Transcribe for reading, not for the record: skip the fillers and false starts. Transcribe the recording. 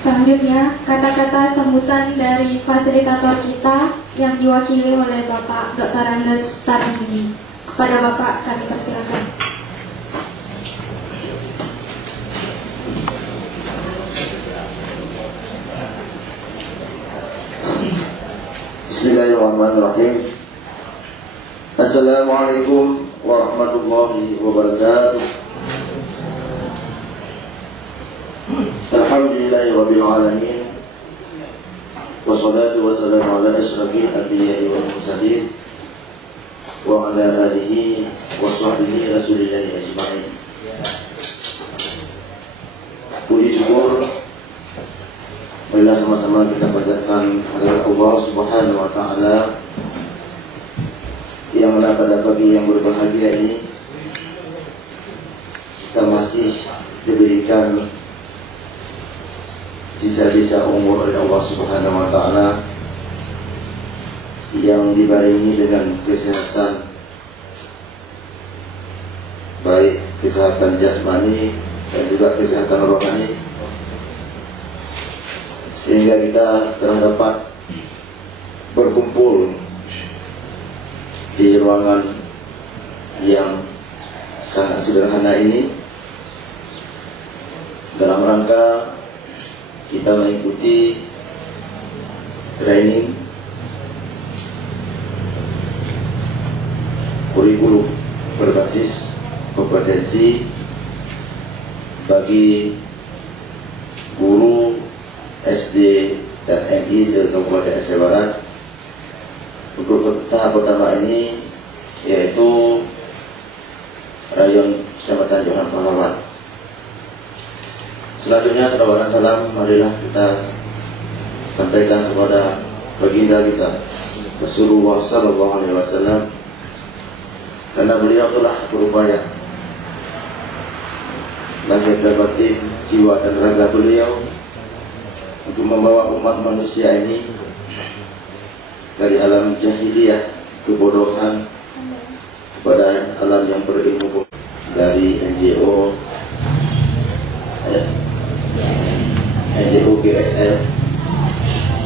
Selanjutnya, kata-kata sambutan dari fasilitator kita yang diwakili oleh Bapak Dr. Andes Tarmizi. Kepada Bapak kami persilakan. Bismillahirrahmanirrahim. Assalamualaikum warahmatullahi wabarakatuh. Alhamdulillahirabbil alamin. Wassalatu wassalamu ala asyrafil anbiya'i wal mursalin wa ala alihi wa sahbihi rasulillahi ajma'in. Puji syukur marilah sama-sama kita panjatkan kepada Allah Subhanahu wa taala yang mana pada pagi yang berbahagia ini kita masih diberikan sisa-sisa umur oleh Allah Subhanahu wa taala yang dibarengi dengan kesehatan, baik kesehatan jasmani dan juga kesehatan rohani, sehingga kita telah dapat berkumpul di ruangan yang sangat sederhana ini dalam rangka kita mengikuti training kurikulum berbasis kompetensi bagi guru SD dan MI se-Kabupaten Aceh Barat. Untuk tahap pertama ini yaitu Rayon Kecamatan Johan Pahlawan. Selanjutnya salawat dan salam marilah kita sampaikan kepada baginda kita Rasulullah sallallahu alaihi wasallam, karena beliau telah berupaya lahir dan batin, jiwa dan raga beliau untuk membawa umat manusia ini dari alam jahiliyah kebodohan kepada alam yang berilmu, dari NGO GSM